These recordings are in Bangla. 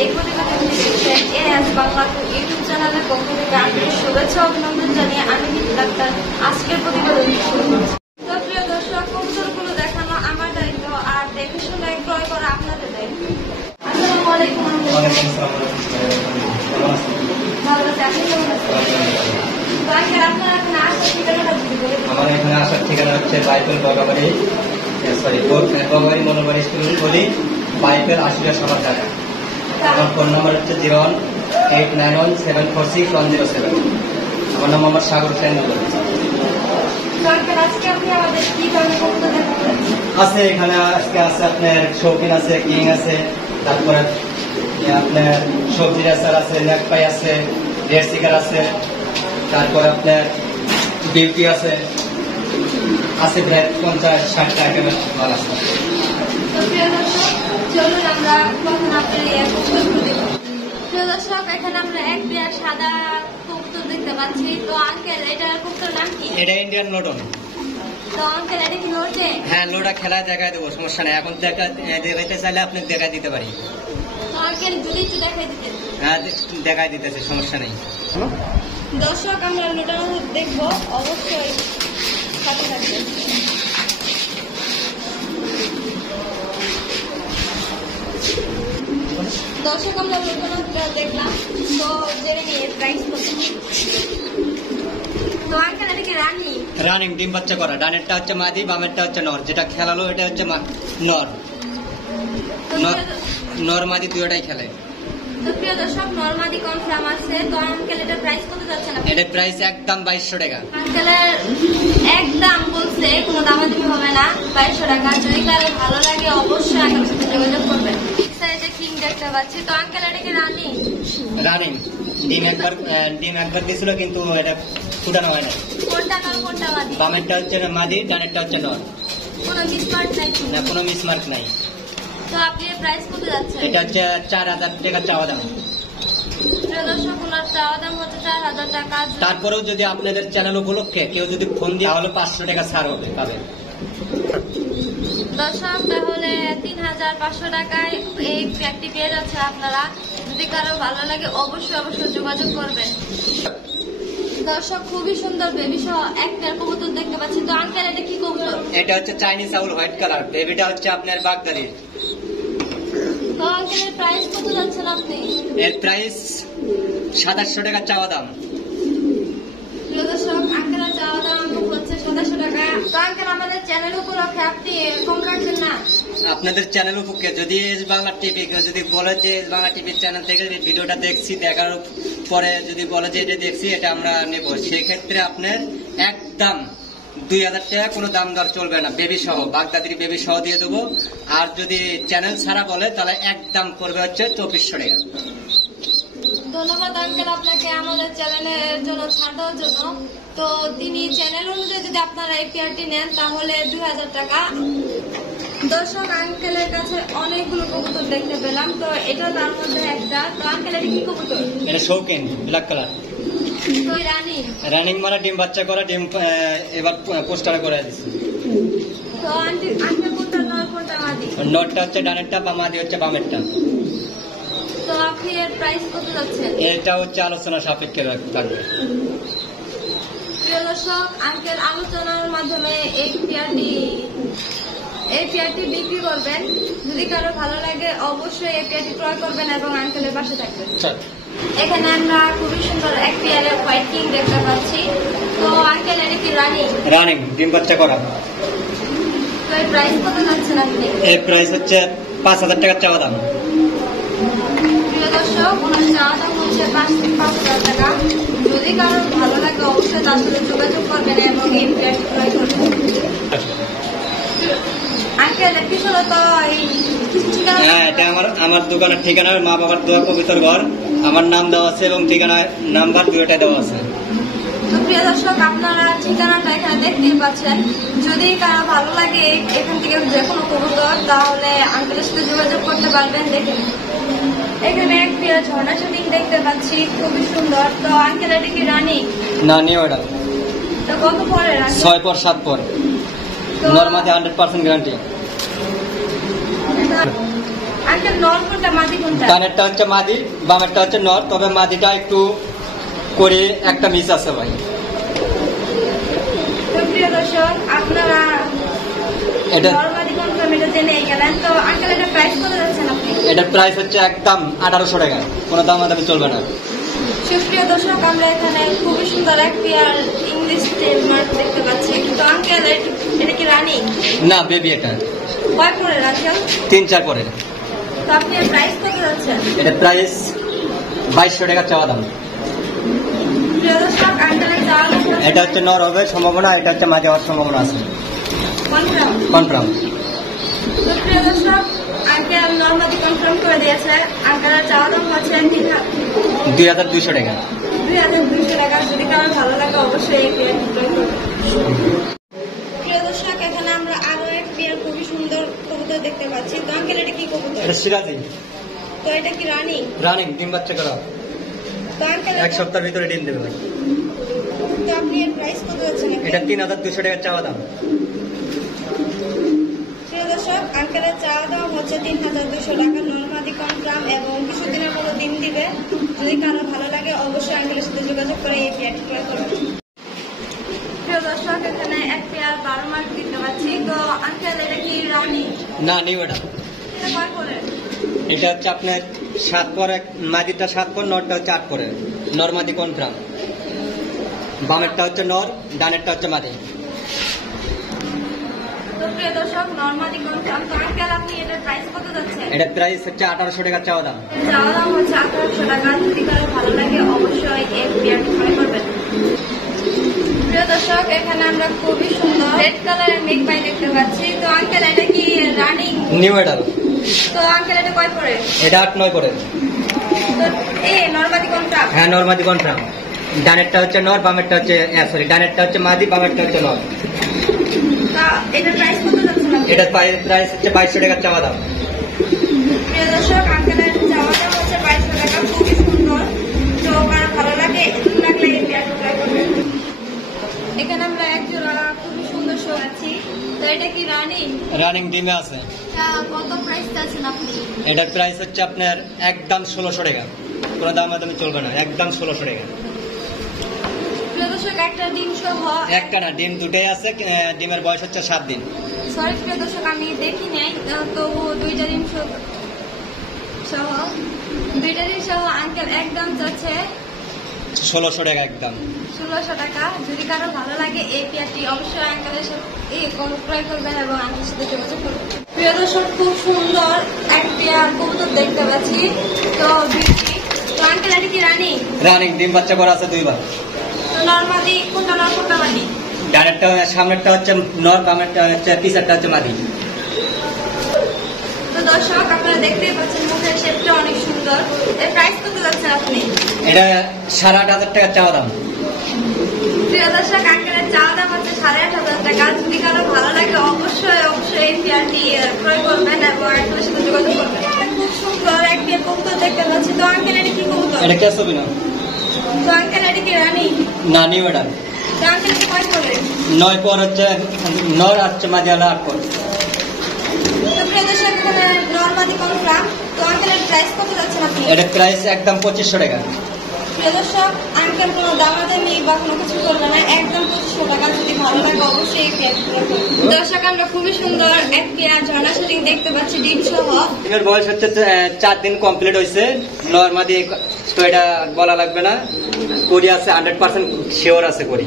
এই প্রতিবেদনটি দেখছেন এএস বাংলা ইউটিউব চ্যানেলের পক্ষ থেকে আন্তরিক শুভেচ্ছা অভিনন্দন জানিয়ে আমি কিন্তু ডাক্তার আজকের প্রতিবেদনটি শুরু করছি। তো প্রিয় দর্শক, কবুতরগুলো দেখানো আমার দায়িত্ব আর দেখে শুনে ক্রয় করা আপনাদের দায়িত্ব। আসসালামু আলাইকুম। ভালো আছে, আপনি কেমন আছেন? তো আজকে আপনার এখানে আসার ঠিকানাটা যদি বলেন। আমার এখানে আসার ঠিকানা হচ্ছে বাইপেল বগাবাড়ি বগাবাড়ি মনোবাড়ি স্কুল বলি বাইপেল 80 সবার জায়গা। আমার ফোন নাম্বার হচ্ছে 01891746107। আমার নাম আমার সাগর হোসেন। আছে এখানে আজকে আছে আপনার শৌখিন আছে, কিং আছে, তারপরে আপনার সবজি আচার আছে, ন্যাকপাই আছে, রেড শিকার আছে, তারপর আপনার বিউটি আছে আছে প্রায় 50-60টা আইটেমের মাল আছে। চলুন আমরা প্রথম আপনার প্রিয় দর্শক, এখানে আমরা এক পেয়ার সাদা কবুতর দেখতে পাচ্ছি। তো আঙ্কেল, এটার কবুতর নাম কি? এটা ইন্ডিয়ান লোডন। তো আঙ্কেল, এটা কি লোডে? হ্যাঁ, লোডা খেলায় দেখায় দেবো, সমস্যা নেই। এখন দেখাইতে চাইলে আপনি দেখাই দিতে পারি। তো আঙ্কেল, যদি একটু দেখাই দিতেন। হ্যাঁ, দেখাই দিতেছে, সমস্যা নেই। দর্শক, আমরা লোডার দেখবো, অবশ্যই সাথে থাকবেন। দর্শক, আমরা লোডারটা দেখলাম, তো জেনে নিয়ে প্রাইস কত। তো আঙ্কেল, এটা কি রানী? রানিং ডিম বাচ্চা করা। ডানেরটা হচ্ছে মাদি, বামেরটা হচ্ছে নর। যেটা খেলালো এটা হচ্ছে নর। নর মাদি দুটোটাই খেলে। তো প্রিয় দর্শক, নরমাদি কনফার্ম আছে। তো আঙ্কেল, এটার প্রাইস কত যাচ্ছে না? এটার প্রাইস একদম 2200 টাকা। আঙ্কেলের একদম বলছে, কোনো দামাদামি হবে না, 2200 টাকা। যদি কারো ভালো লাগে অবশ্যই আঙ্কেলের সাথে যোগাযোগ করবেন। ঠিক সাইজে কিং দেখতে পাচ্ছি। তো আঙ্কেল, এটা কি রানী? রানিং ডিম একবার দিয়েছিল, কিন্তু এটা ফুটানো হয় না। কোনটা নর কোনটা মাদি? বামেরটা হচ্ছে মাদি, ডানেরটা হচ্ছে নর। কোনো মিসমার্ক নাই না, কোনো মিসমার্ক নাই। তো আপনি এর প্রাইস কত যাচ্ছে? এটা হচ্ছে 4000 টাকা চাওয়া দাম। প্রিয় দর্শক, ওনার চাওয়া দাম হচ্ছে 4000 টাকা। তারপরেও যদি আপনাদের চ্যানেল উপলক্ষে কেউ যদি ফোন দিয়ে, তাহলে 500 টাকা ছাড় হবে, পাবেন। দর্শক, তাহলে 3500 টাকায় এই প্যাকটি পেয়ে যাচ্ছে আপনারা। যদি কারো ভালো লাগে অবশ্যই যোগাযোগ করবেন। দর্শক, খুবই সুন্দর বেবি সহ একটা কবুতর দেখতে পাচ্ছি। তো আঙ্কেল, এটা কি কবুতর? এটা হচ্ছে চাইনিজ আউল হোয়াইট কালার। বেবিটা হচ্ছে আপনার বাগদারির। তো আঙ্কেলের প্রাইস কত যাচ্ছেন আপনি? এর প্রাইস 2700 টাকা চাওয়া দাম। প্রিয় দর্শক, আঙ্কেলের চাওয়া দাম হচ্ছে 2700 টাকা। তো আঙ্কেল, আমাদের চ্যানেল উপলক্ষে আপনি কম রাখছেন না? আপনাদের চ্যানেল উপলক্ষে যদি এস বাংলা টিভি কেউ যদি বলে যে এস বাংলা টিভির চ্যানেল থেকে ভিডিওটা দেখছি, দেখার পরে যদি বলে যে এটা দেখছি, এটা আমরা নেব, সেক্ষেত্রে আপনার একদম 2000 টাকা কোনো দাম দর চলবে না। বেবি সহ, বাগদাদির বেবি সহ দিয়ে দেবো। আর যদি চ্যানেল ছাড়া বলে, তাহলে একদম পড়বে হচ্ছে 2400 টাকা। ধন্যবাদ আঙ্কেল আপনাকে আমাদের চ্যানেলের জন্য ছাড় দেওয়ার জন্য। তো তিনি চ্যানেল অনুযায়ী যদি আপনারা এই পেয়ারটি নেন, তাহলে 2000 টাকা। দর্শক, আঙ্কেলের কাছে অনেকগুলো কবুতর দেখতে পেলাম। তো এটা তার মধ্যে একটা। তো আঙ্কেল, এটা কি কবুতর? এটা শৌখিন ব্ল্যাক কালার। তো রানী? রানিং মানে ডিম বাচ্চা করা, ডিম এবার পোস্টারে করে দিচ্ছি। তো আঙ্কেল, কোনটা নর কোনটা মাদি? নটটা হচ্ছে ডানেরটা, বা মাদি হচ্ছে বামেরটা। তো আপনি এর প্রাইস কত যাচ্ছেন? এটা হচ্ছে আলোচনা সাপেক্ষে থাকবে। প্রিয় দর্শক, আঙ্কেল আলোচনার মাধ্যমে এই পেয়ারটি বিক্রি করবেন। যদি কারো ভালো লাগে অবশ্যই এই পেয়ারটি ক্রয় করবেন এবং আঙ্কেলের পাশে থাকবেন। এখানে আমরা খুবই সুন্দর এক পেয়ারের হোয়াইট কিং দেখতে পাচ্ছি। তো আঙ্কেল, এটা কি রানী? রানিং ডিম বাচ্চা করা। তো এর প্রাইস কত যাচ্ছেন আপনি? এর প্রাইস হচ্ছে 5000 টাকা চাওয়া দাম। প্রিয় দর্শক, ওনার চাওয়া দাম হচ্ছে 5000 টাকা। যদি কারো ভালো লাগে অবশ্যই তার সাথে যোগাযোগ করবেন এবং এই পেয়ারটি ক্রয় করবেন। আঙ্কেল, পিছনে তো এই হ্যাঁ, এটা আমার দোকানের ঠিকানা, মা বাবার দোয়া পবিত্র ঘর। আমার নাম দেওয়া আছে এবং ঠিকানায় নাম্বার দুটোটা দেওয়া আছে। তো প্রিয় দর্শক, আপনারা ঠিকানাটা এখানে দেখতেই পাচ্ছেন। যদি কারো ভালো লাগে এখান থেকে যে কোনো কবুতর, তাহলে আঙ্কেলের সাথে যোগাযোগ করতে পারবেন। দেখেন, এখানে এক পেয়ার ঝর্ণা শুটিং দেখতে পাচ্ছি, খুবই সুন্দর। তো আঙ্কেল, এটা কি রানী? না, নিয়ে ওটা তো কত পরে? 6 পর 7 পর। Normally 100% guarantee. আঙ্কেল নর কোনটা মাদি কোনটা? ডানেরটা হচ্ছে মাদি, বামেরটা হচ্ছে নর, তবে মাদিটা একটু করে একটা মিস আছে ভাই। তো প্রিয় দর্শক, আপনারা এটা নর মাদি কনফার্ম এটা জেনে গেলেন। তো আঙ্কেল এটা প্রাইস কত যাচ্ছেন আপনি? এটার প্রাইস হচ্ছে একদম 1800 টাকা, কোনো দামাদামি চলবে না। সুপ্রিয় দর্শক, আমরা এখানে খুবই সুন্দর এক পেয়ার ইংলিশ ট্রেডমার্ক দেখতে পাচ্ছি। কিন্তু আঙ্কেল এটা কি রানিং? না বেবি, এটা কয় পরে আঙ্কেল? 3-4 পরে। তো আপনি প্রাইস কত যাচ্ছেন? এটার প্রাইস 2200 টাকা চাওয়া দাম। প্রিয় দর্শক, আঙ্কেলের চাওয়া দাম এটা হচ্ছে নর হবে সম্ভাবনা, এটা হচ্ছে মাঝে হওয়ার সম্ভাবনা আছে কনফার্ম। কনফার্ম। তো প্রিয় দর্শক, আঙ্কেল নর্মাদি কনফার্ম করে দিয়েছে। আঙ্কেলের চাওয়া দাম হচ্ছে 2200 টাকা। 2200 টাকা। যদি কারো ভালো লাগে অবশ্যই এই পেয়ার ক্রয় করবেন। প্রিয় দর্শক, এখানে আমরা আরো এক পেয়ার খুবই সুন্দর কবুতর দেখতে পাচ্ছি। তো আঙ্কেল এটা কি কবুতর? এটা সিরাজি তো এটা কি রানিং? রানিং, ডিম বাচ্চা করা, তো আঙ্কেল 1 সপ্তাহের ভিতরে ডিম দেবে ভাই। তো আপনি এর প্রাইস কত যাচ্ছেন? এটা 3200 টাকা চাওয়া দাম। প্রিয় দর্শক, আঙ্কেলের চাওয়া দাম হচ্ছে 3200 টাকা, নর্মাদি কনফার্ম এবং কিছুদিনের মতো ডিম দিবে। যদি কারো ভালো লাগে অবশ্যই আঙ্কেলের সাথে যোগাযোগ করে এই পেয়ারটি ক্রয় করবেন। প্রিয় দর্শক, এখানে এক পেয়ার 12 মার্ক দেখতে পাচ্ছি। তো আঙ্কেল এটা কি রানিং? না নিউ, এটা এটা কয় পরে? এটা হচ্ছে আপনার 7 পর, মাদিটা 7 পর, নরটা হচ্ছে 8 পরে। নর মাদি কনফার্ম, বামেরটা হচ্ছে নর, ডানেরটা হচ্ছে মাদি। তো প্রিয় দর্শক, নর্মাদি কনফার্ম। তো আঙ্কেল আপনি এটার প্রাইস কত যাচ্ছেন? এটার প্রাইস হচ্ছে 1800 টাকা চাওয়া দাম। চাওয়া দাম হচ্ছে 1800 টাকা। যদি কারো ভালো লাগে অবশ্যই এই পেয়ারটি ক্রয় করবেন। প্রিয় দর্শক, এখানে আমরা খুবই সুন্দর রেড কালারের মেঘ পাই দেখতে পাচ্ছি। তো আঙ্কেল এটা কি রানিং? নিউ এডাল। তো আঙ্কেল এটা কয় পরে? এটা 8-9 পরে। তো এই নর্মাদি কনফার্ম। হ্যাঁ নর মাদি কনফার্ম। ডানেরটা হচ্ছে নর, বামেরটা হচ্ছে সরি, ডানেরটা হচ্ছে মাদি, বামেরটা হচ্ছে নর। তা এটার প্রাইস কত যাচ্ছে? এটার প্রাইস হচ্ছে 2200 টাকা চাওয়া দাম। প্রিয় দর্শক, আঙ্কেলের চাওয়া দাম হচ্ছে 2200 টাকা। খুবই সুন্দর। তো কারো ভালো লাগলে এই পেয়ারটি ক্রয় করবেন। এখানে আমরা এক জোড়া খুবই সুন্দর শো আছি। তো এটা কি রানিং? রানিং ডিমে আছে। কত প্রাইস চাচ্ছেন আপনি? এটার প্রাইস হচ্ছে আপনার একদম 1600 টাকা, কোনো দামাদামি চলবে না, একদম 1600 টাকা। প্রিয় দর্শক, একটা ডিম সহ একটা না, ডিম দুটাই আছে, ডিমের বয়স হচ্ছে 7 দিন। সরি প্রিয় দর্শক, আমি দেখি নাই। তো দুইটা ডিম সহ আঙ্কেল একদম চাচ্ছে 1600 টাকা একদম। 1600 টাকা। যদি কারো ভালো লাগে এই পেয়ারটি অবশ্যই আঙ্কেলের সাথে ক্রয় করবেন এবং আঙ্কেলের সাথে যোগাযোগ করবেন। প্রিয় দর্শক, খুব সুন্দর এক পেয়ার কবুতর দেখতে পাচ্ছি। তো বিউটি। তো আঙ্কেল এটা কি রানিং? রানিং, ডিম বাচ্চা করা আছে 2 বার। তো নর্মালি কোনটা নর কোনটা মাদি? ডানেরটা সামনেরটা হচ্ছে নর, বামেরটা হচ্ছে পিছারটা হচ্ছে মাদি। তো দর্শক, আপনারা দেখতেই পাচ্ছেন মুখের শেপটা অনেক সুন্দর। এর প্রাইস কত যাচ্ছেন আপনি? এটা 8500 টাকা চাওয়া দাম। প্রিয় দর্শক, আঙ্কেলের চাওয়া দাম হচ্ছে 8500 টাকা। যদি কারো ভালো লাগে অবশ্যই এই পেয়ারটি ক্রয় করবেন এবং আঙ্কেলের সাথে যোগাযোগ করবেন। খুব সুন্দর এক পেয়ার কবুতর দেখতে পাচ্ছি। তো আঙ্কেল এটা কি কবুতর? এটা কে ছবি না? তো আঙ্কেল এটা কি রানিং? না নিউ এডাল। তো আঙ্কেল এটা কয় পরে? 9 পর হচ্ছে নর, হচ্ছে মাদি হলো 8 পর। তো প্রিয় দর্শক, এখানে নর্মালি কনফার্ম। তো আঙ্কেলের প্রাইস কত যাচ্ছেন আপনি? এটার প্রাইস একদম 2500 টাকা। প্রিয় দর্শক, আঙ্কেল কোনো দামাদামি বা কোনো কিছু করবে না, একদম 2500 টাকা। যদি ভালো লাগে অবশ্যই এই পেয়ারটি ক্রয় করবেন। দর্শক, আমরা খুবই সুন্দর এক পেয়ার ঝর্ণা শুটিং দেখতে পাচ্ছি ডিম সহ। ডিমের বয়স হচ্ছে 4 দিন কমপ্লিট হয়েছে। নর্মাদি তো এটা বলা লাগবে না, করি আছে 100% শিওর আছে করি।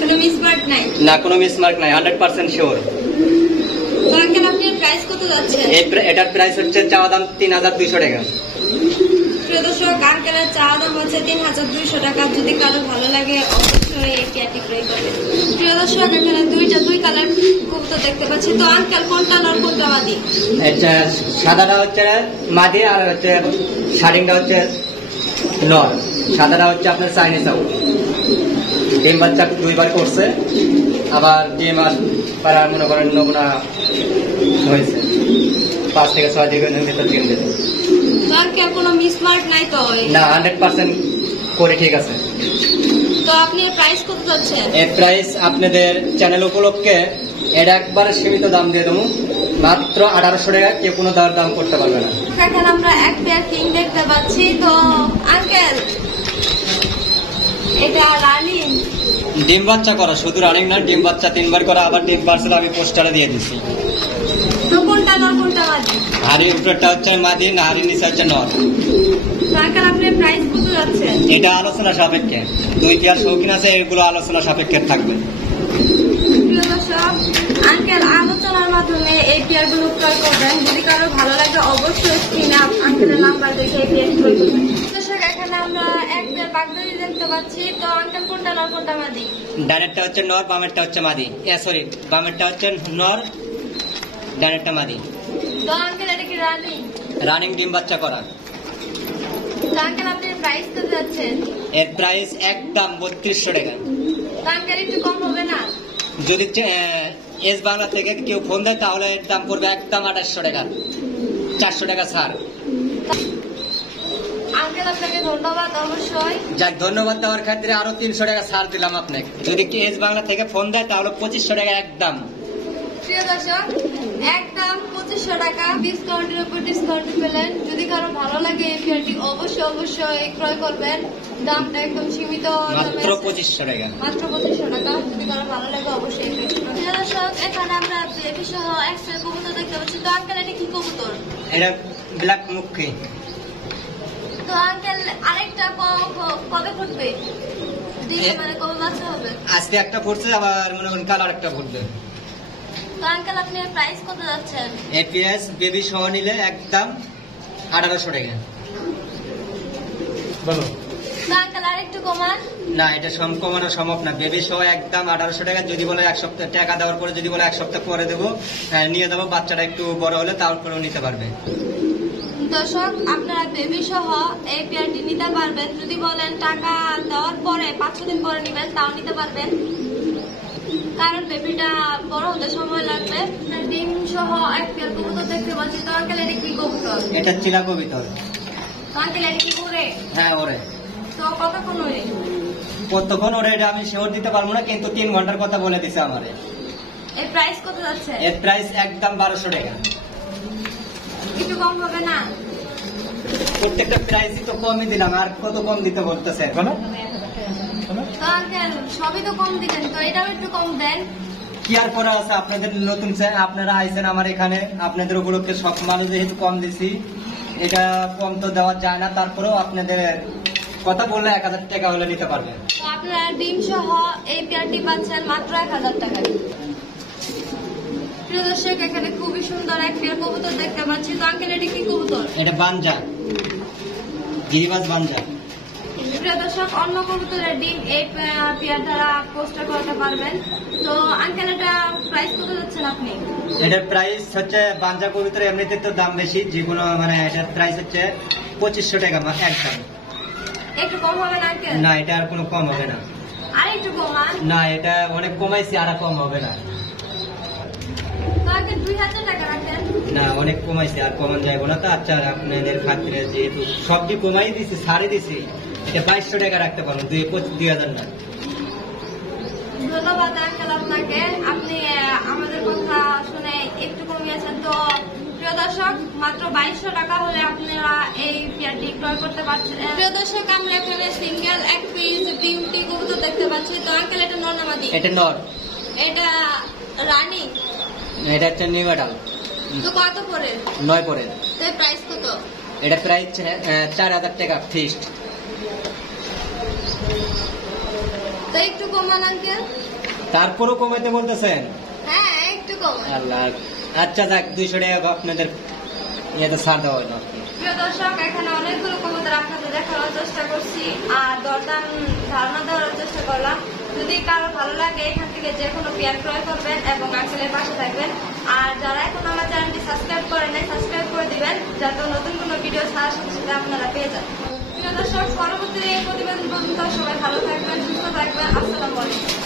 কোনো মিসমার্ক নাই? না কোনো মিসমার্ক নাই, 100% শিওর। তো আঙ্কেল আপনি প্রাইস কত যাচ্ছে? এটার প্রাইস হচ্ছে চাওয়া দাম 3200 টাকা। প্রিয় দর্শক, আঙ্কেলের চাওয়া দাম হচ্ছে 3200 টাকা। যদি কারো ভালো লাগে অবশ্যই এই পেয়ারটি ক্রয় করবেন। প্রিয় দর্শক, এখানে দুই কালার কবুতর দেখতে পাচ্ছি। তো আঙ্কেল কোনটা নর কোনটা মাদি? এটা সাদাটা হচ্ছে মাদি আর হচ্ছে শাড়িংটা হচ্ছে নর। সাদাটা হচ্ছে আপনার চাইনিজ আউট। ডিম বাচ্চা 2 বার করছে, আবার ডিম পাড়ার মনে করেন নমুনা হয়েছে 5 থেকে 6 দিনের ভিতর ডিম দেবে। তো আঙ্কেল কোনো মিসমার্ক নাই তো? না 100% করে ঠিক আছে। তো আপনি এর প্রাইস কত যাচ্ছেন? এর প্রাইস আপনাদের চ্যানেল উপলক্ষে এটা একবারে সীমিত দাম দিয়ে দেবো মাত্র 1800 টাকা, কেউ কোনো দাম করতে পারবে না। এখন আমরা এক পেয়ার কিং দেখতে পাচ্ছি। তো আঙ্কেল এটা রানিং ডিম বাচ্চা করা, শুধু রানিং না, ডিম বাচ্চা 3 বার করা, আবার ডিম পার্সেল আমি পোস্টারে দিয়ে দিচ্ছি। তো কোনটা নর কোনটা মাদি? হাড়ির উপরটা হচ্ছে মাদি, হাড়ির নিচে হচ্ছে নর। তো আঙ্কেল আপনি প্রাইস কত যাচ্ছে? এটা আলোচনা সাপেক্ষে, 2 পেয়ার শৌখিন আছে, এগুলো আলোচনা সাপেক্ষে থাকবে। প্রিয় দর্শক, আঙ্কেল আলোচনার মাধ্যমে এই পেয়ারগুলো ক্রয় করবেন। যদি কারো ভালো লাগে অবশ্যই স্ক্রিনে আঙ্কেলের নাম্বার দেখে এই পেয়ার ক্রয় করবেন। দর্শক এখানে আমরা এক পেয়ার বাগদড়ি দেখতে পাচ্ছি। তো আঙ্কেল কোনটা নর কোনটা মাদি? ডানেরটা হচ্ছে নর, বামেরটা হচ্ছে মাদি। সরি, বামেরটা হচ্ছে নর, ডানেরটা মাদি। তো আঙ্কেল এটা কি রানিং? রানিং ডিম বাচ্চা করা। তো আঙ্কেল আপনি প্রাইস কত যাচ্ছেন? এর প্রাইস একদম 3200 টাকা। তো আঙ্কেল একটু কম হবে না? যদি এস বাংলা থেকে কেউ ফোন দেয় তাহলে এর দাম পড়বে একদম 2800 টাকা, 400 টাকা ছাড়। আঙ্কেল আপনাকে ধন্যবাদ। অবশ্যই যাক, ধন্যবাদ দেওয়ার ক্ষেত্রে আরো 300 টাকা ছাড় দিলাম আপনাকে। যদি কি এস বাংলা থেকে ফোন দেয় তাহলে 2500 টাকা একদম। প্রিয় দর্শক, একদম 2500 টাকা ডিসকাউন্টের উপর ডিসকাউন্ট পেলেন। যদি কারো ভালো লাগে এই পেয়ারটি অবশ্যই ক্রয় করবেন। দামটা একদম সীমিত, মাত্র 2500 টাকা। মাত্র 2500 টাকা। যদি কারো ভালো লাগে অবশ্যই। প্রিয় দর্শক, এখানে আমরা বেবি সহ এক পেয়ার কবুতর দেখতে পাচ্ছি। তো আঙ্কেল এটা কি কবুতর? এটা ব্ল্যাক মুখী। তো আঙ্কেল আরেকটা কবে ফুটবে? মানে কবে বাচ্চা হবে? আজকে একটা ফুটছে, আবার মনে করেন কাল আরেকটা ফুটবে। তো আঙ্কেল আপনি প্রাইস কত যাচ্ছেন? এপিএস বেবি সহ নিলে একদম 1800 টাকা। বলো তো আঙ্কেল আরেকটু কমান? না, এটা কমানো সম্ভব না। বেবি সহ একদম 1800 টাকা। যদি বলে এক সপ্তাহ টাকা দেওয়ার পরে, যদি বলে এক সপ্তাহ পরে দেবো, নিয়ে যাবো। বাচ্চাটা একটু বড় হলে তারপরেও নিতে পারবে। দর্শক, আপনারা বেবি সহ এই পেয়ারটি নিতে পারবেন। যদি বলেন টাকা দেওয়ার পরে 5 দিন পরে নেবেন, তাও নিতে পারবেন, কারণ বেবিটা বড় হতে সময় লাগবে। ডিম সহ এক পেয়ার কবুতর দেখতে পাচ্ছি। তো আঙ্কেল এটা কি কবুতর? এটা চিলা কবিতর। আঙ্কেল এটা কি করে? হ্যাঁ, ওরে। তো কতক্ষণ ওরে? কতক্ষণ ওরে এটা আমি শিওর দিতে পারবো না, কিন্তু 3 ঘন্টার কথা বলে দিছে আমারে। এর প্রাইস কত যাচ্ছে? এর প্রাইস একদম 1200 টাকা। একটু কম হবে না? প্রত্যেকটা প্রাইসই তো কমই দিলাম, আর কত কম দিতে বলতেছে এখন? তো আঙ্কেল সবই তো কম দিবেন, তো এটাও একটু কম দেন। কি আর করা আছে, আপনাদের নতুন আপনারা আইছেন আমার এখানে, আপনাদের উপলক্ষে সব মানুষ যেহেতু কম দিছি, এটা কম তো দেওয়া যায় না। তারপরেও আপনাদের কথা বললে 1000 টাকা হলে নিতে পারবেন। তো আপনারা ডিম সহ এই পেয়ারটি পাচ্ছেন মাত্র 1000 টাকায়। প্রিয় দর্শক, এখানে খুবই সুন্দর এক পেয়ার কবুতর দেখতে পাচ্ছি। তো আঙ্কেল এটা কি কবুতর? এটা বানজা, গিরিবাজ বানজা। প্রিয় দর্শক, অন্য কবুতরের ডিম এই পেয়ার দ্বারা পোস্টার করতে পারবেন। তো আঙ্কেল এটা প্রাইস কত যাচ্ছেন আপনি? এটার প্রাইস হচ্ছে, বানজা কবুতর এমনিতে তো দাম বেশি, যে কোনো মানে এটার প্রাইস হচ্ছে 2500 টাকা একদম। একটু কম হবে না আঙ্কেল? না, এটা আর কোনো কম হবে না। আর একটু কমান? না, এটা অনেক কমাইছি, আর কম হবে না। তো আঙ্কেল 2000 টাকা রাখেন? না, অনেক কমাইছি, আর কমান যাইব না। তো আচ্ছা, আপনাদের খাতিরে যেহেতু সবজি কমাই দিছি, ছাড়ে দিছি, এটা 2200 টাকা রাখতে পারবো, 2000 না। ধন্যবাদ আঙ্কেল আপনাকে, আপনি আমাদের কথা শুনে একটু কমিয়েছেন। তো প্রিয় দর্শক, মাত্র 2200 টাকা হলে আপনারা এই পেয়ারটি ক্রয় করতে পারছেন। প্রিয় দর্শক, আমরা এখানে সিঙ্গেল এক পিস বিউটি কবুতর দেখতে পাচ্ছি। তো আঙ্কেল এটা নর না মাদি? এটা নর। এটা রানী? এটা হচ্ছে নিউ অ্যাডাল। তো কত করে? 9 পরে। তো প্রাইস কত? এটা প্রাইস 4000 টাকা ফিক্সড। তো একটু কমান আঙ্কেল? তারপরও কমাইতে বলতেছেন? হ্যাঁ, একটু কমান। আল্লাহ, আচ্ছা যাক, 200 টাকা আপনাদের ইয়েতে ছাড় দেওয়া হলো। প্রিয় দর্শক, এখানে অনেকগুলো কবুতর আপনাদের দেখানোর চেষ্টা করছি আর দরদাম ধারণা দেওয়ার চেষ্টা করলাম। যদি কারো ভালো লাগে এখান থেকে যে কোনো পেয়ার ক্রয় করবেন এবং আঙ্কেলের পাশে থাকবেন। আর যারা এখন আমার চ্যানেলটি সাবস্ক্রাইব করে নেয়, সাবস্ক্রাইব করে দিবেন, যাতে নতুন কোনো ভিডিও ছাড়ার সাথে সাথে আপনারা পেয়ে যান। প্রিয় দর্শক, পরবর্তী এই প্রতিবেদন পর্যন্ত সবাই ভালো থাকবেন, সুস্থ থাকবেন। আসসালামু আলাইকুম।